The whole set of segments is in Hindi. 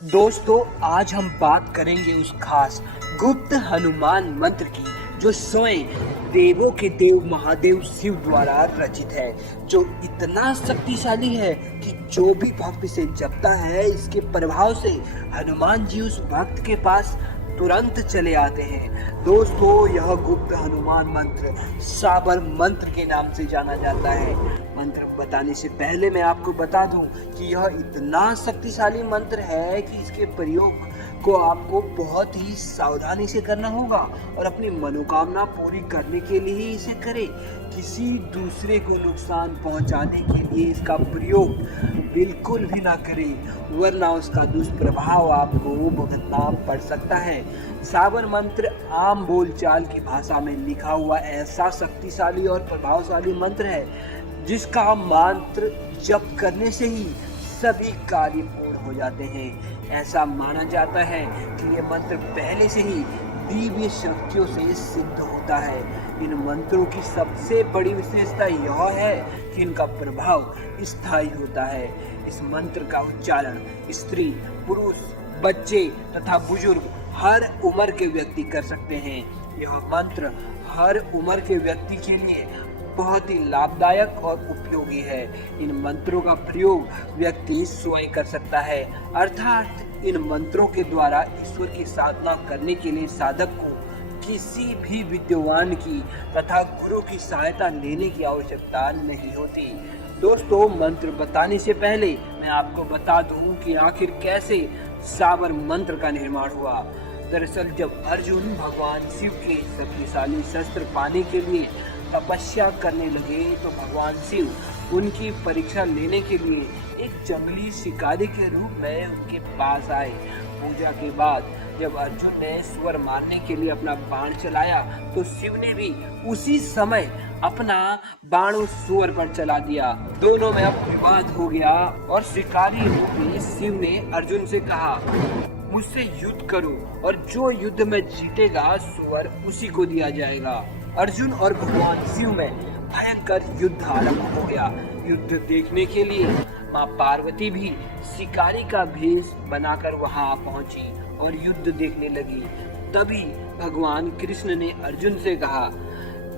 दोस्तों, आज हम बात करेंगे उस खास गुप्त हनुमान मंत्र की जो स्वयं देवों के देव महादेव शिव द्वारा रचित है, जो इतना शक्तिशाली है कि जो भी भक्त इसे जपता है, इसके प्रभाव से हनुमान जी उस भक्त के पास तुरंत चले आते हैं। दोस्तों, यह गुप्त हनुमान मंत्र साबर मंत्र के नाम से जाना जाता है। मंत्र बताने से पहले मैं आपको बता दूं कि यह इतना शक्तिशाली मंत्र है कि इसके प्रयोग को आपको बहुत ही सावधानी से करना होगा और अपनी मनोकामना पूरी करने के लिए ही इसे करें। किसी दूसरे को नुकसान पहुंचाने के लिए इसका प्रयोग बिल्कुल भी ना करें, वरना उसका दुष्प्रभाव आपको भुगतना पड़ सकता है। साबर मंत्र आम बोलचाल की भाषा में लिखा हुआ ऐसा शक्तिशाली और प्रभावशाली मंत्र है जिसका मंत्र जप करने से ही सभी कार्य पूर्ण हो जाते हैं। ऐसा माना जाता है कि ये मंत्र पहले से ही दिव्य शक्तियों से सिद्ध होता है। इन मंत्रों की सबसे बड़ी विशेषता यह है कि इनका प्रभाव स्थायी होता है। इस मंत्र का उच्चारण स्त्री, पुरुष, बच्चे तथा बुजुर्ग हर उम्र के व्यक्ति कर सकते हैं। यह मंत्र हर उम्र के व्यक्ति के लिए बहुत ही लाभदायक और उपयोगी है। इन मंत्रों का प्रयोग व्यक्ति स्वयं कर सकता है, अर्थात इन मंत्रों के द्वारा ईश्वर की साधना करने के लिए साधक को किसी भी विद्वान की तथा गुरु की सहायता लेने की आवश्यकता नहीं होती। दोस्तों, मंत्र बताने से पहले मैं आपको बता दूं कि आखिर कैसे साबर मंत्र का निर्माण हुआ। दरअसल जब अर्जुन भगवान शिव के शक्तिशाली शस्त्र पाने के लिए तपस्या करने लगे तो भगवान शिव उनकी परीक्षा लेने के लिए एक जंगली शिकारी के रूप में उनके पास आए। पूजा के बाद जब अर्जुन ने स्वर मारने के लिए अपना बाण चलाया तो शिव ने भी उसी समय अपना बाण उस सुअर पर चला दिया। दोनों में अब विवाद हो गया और शिकारी रूपी शिव ने अर्जुन से कहा, मुझसे युद्ध करो और जो युद्ध में जीतेगा सुअर उसी को दिया जाएगा। अर्जुन और भगवान शिव में भयंकर युद्ध आरंभ हो गया। युद्ध देखने के लिए माँ पार्वती भी शिकारी का भेष बनाकर वहां पहुंची और युद्ध देखने लगी। तभी भगवान कृष्ण ने अर्जुन से कहा,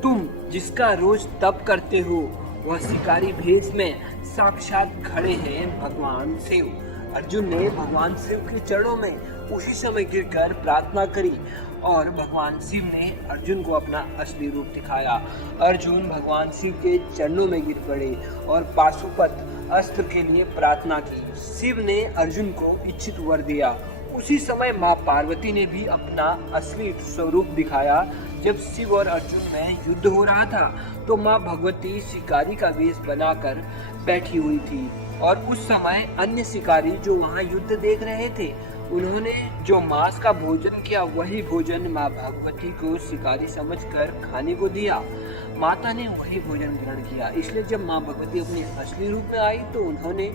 तुम जिसका रोज तप करते हो वह शिकारी भेष में साक्षात खड़े हैं भगवान शिव। अर्जुन ने भगवान शिव के चरणों में उसी समय गिरकर प्रार्थना करी और भगवान शिव ने अर्जुन को अपना असली रूप दिखाया। अर्जुन भगवान शिव के चरणों में गिर पड़े और पाशुपत अस्त्र के लिए प्रार्थना की। शिव ने अर्जुन को इच्छित वर दिया। उसी समय माँ पार्वती ने भी अपना असली स्वरूप दिखाया। जब शिव और अर्जुन में युद्ध हो रहा था तो माँ भगवती शिकारी का वेश बनाकर बैठी हुई थी और उस समय अन्य शिकारी जो वहाँ युद्ध देख रहे थे उन्होंने जो मांस का भोजन किया वही भोजन माँ भगवती को शिकारी समझकर खाने को दिया। माता ने वही भोजन ग्रहण किया। इसलिए जब माँ भगवती अपने असली रूप में आई तो उन्होंने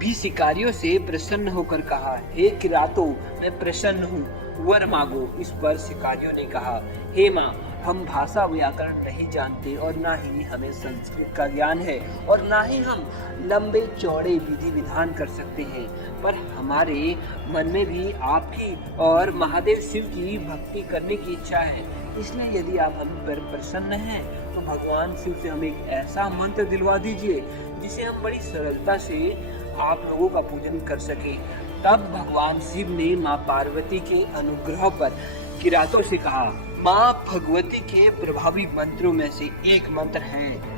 भी शिकारियों से प्रसन्न होकर कहा, हे किरातों, मैं प्रसन्न हूँ, वर मांगो। इस पर शिकारियों ने कहा, हे माँ, हम भाषा व्याकरण नहीं जानते और ना ही हमें संस्कृत का ज्ञान है और ना ही हम लंबे चौड़े विधि विधान कर सकते हैं, पर हमारे मन में भी आपकी और महादेव शिव की भक्ति करने की इच्छा है। इसलिए यदि आप हम पर प्रसन्न हैं तो भगवान शिव से हमें एक ऐसा मंत्र दिलवा दीजिए जिसे हम बड़ी सरलता से आप लोगों का पूजन कर सके। तब भगवान शिव ने माँ पार्वती के अनुग्रह पर किरातों से कहा, माँ भगवती के प्रभावी मंत्रों में से एक मंत्र है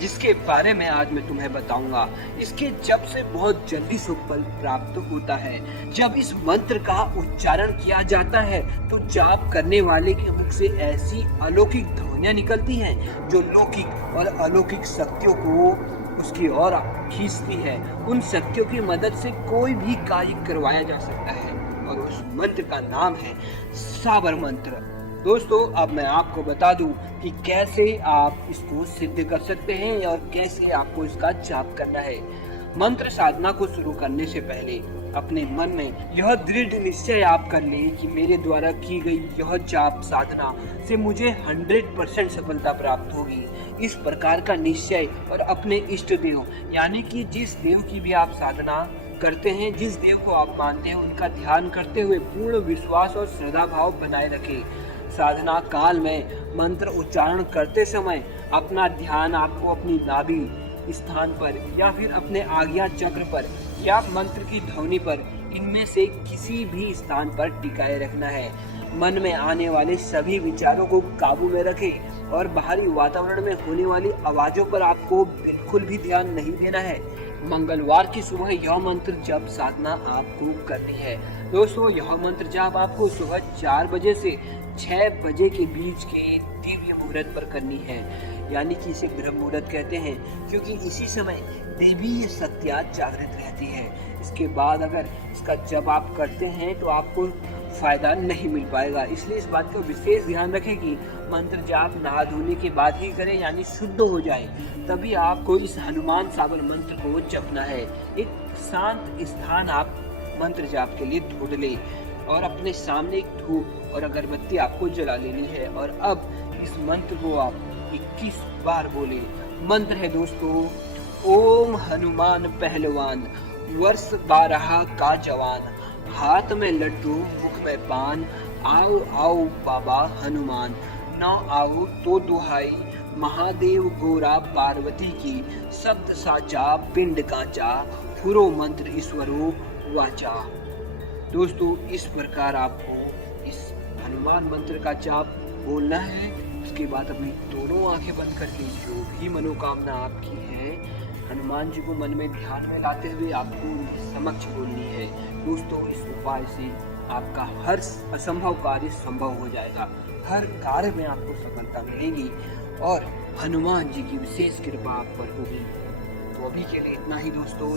जिसके बारे में आज मैं तुम्हें बताऊंगा। इसके जप से बहुत जल्दी सुफल प्राप्त होता है। जब इस मंत्र का उच्चारण किया जाता है तो जाप करने वाले के मुख से ऐसी अलौकिक ध्वनियां निकलती हैं जो लौकिक और अलौकिक शक्तियों को उसकी ओर खींचती है। उन शक्तियों की मदद से कोई भी कार्य करवाया जा सकता है और उस मंत्र का नाम है साबर मंत्र। दोस्तों, अब मैं आपको बता दूं कि कैसे आप इसको सिद्ध कर सकते हैं और कैसे आपको इसका जाप करना है। मंत्र साधना को शुरू करने से पहले अपने मन में यह दृढ़ निश्चय आप कर लें कि मेरे द्वारा की गई यह जाप साधना से मुझे 100% सफलता प्राप्त होगी। इस प्रकार का निश्चय और अपने इष्ट देव यानी कि जिस देव की भी आप साधना करते हैं, जिस देव को आप मानते हैं उनका ध्यान करते हुए पूर्ण विश्वास और श्रद्धा भाव बनाए रखें। साधना काल में मंत्र उच्चारण करते समय अपना ध्यान आपको अपनी नाभि स्थान पर या फिर अपने आज्ञा चक्र पर या मंत्र की ध्वनि पर, इनमें से किसी भी स्थान पर टिकाए रखना है। मन में आने वाले सभी विचारों को काबू में रखें और बाहरी वातावरण में होने वाली आवाजों पर आपको बिल्कुल भी ध्यान नहीं देना है। मंगलवार की सुबह यह मंत्र जप साधना आपको करनी है। दोस्तों, यह मंत्र जाप आपको सुबह 4 बजे से 6 बजे के बीच के दिव्य मुहूर्त पर करनी है, यानी कि इसे ब्रह्म मुहूर्त कहते हैं, क्योंकि इसी समय देवी शक्तियाँ जागृत रहती है। इसके बाद अगर इसका जप आप करते हैं तो आपको फायदा नहीं मिल पाएगा, इसलिए इस बात का विशेष ध्यान रखें कि मंत्र जाप नहा धोने के बाद ही करें, यानी शुद्ध हो जाए, तभी आपको इस हनुमान सागर मंत्र को जपना है। एक शांत स्थान आप मंत्र जाप के लिए ढूंढ लें और अपने सामने एक धूप और अगरबत्ती आपको जला लेनी है। और अब इस मंत्र को आप 21 बार बोले। मंत्र है दोस्तों, ओम हनुमान पहलवान, वर्ष 12 का जवान, हाथ में लड्डू मुख में पान, आओ आओ बाबा हनुमान, न आओ तो दुहाई, महादेव गोरा पार्वती की, शब्द साचा पिंड कांचा, पुरो मंत्र ईश्वरो वाचा। दोस्तों, इस प्रकार आपको इस हनुमान मंत्र का जाप बोलना है। उसके बाद अपनी दोनों आंखें बंद करके जो भी मनोकामना आपकी है हनुमान जी को मन में ध्यान में लाते हुए आपको उनके समक्ष बोलनी है। दोस्तों, इस उपाय से आपका हर असंभव कार्य संभव हो जाएगा, हर कार्य में आपको सफलता मिलेगी और हनुमान जी की विशेष कृपा आप पर होगी। तो अभी के लिए इतना ही दोस्तों।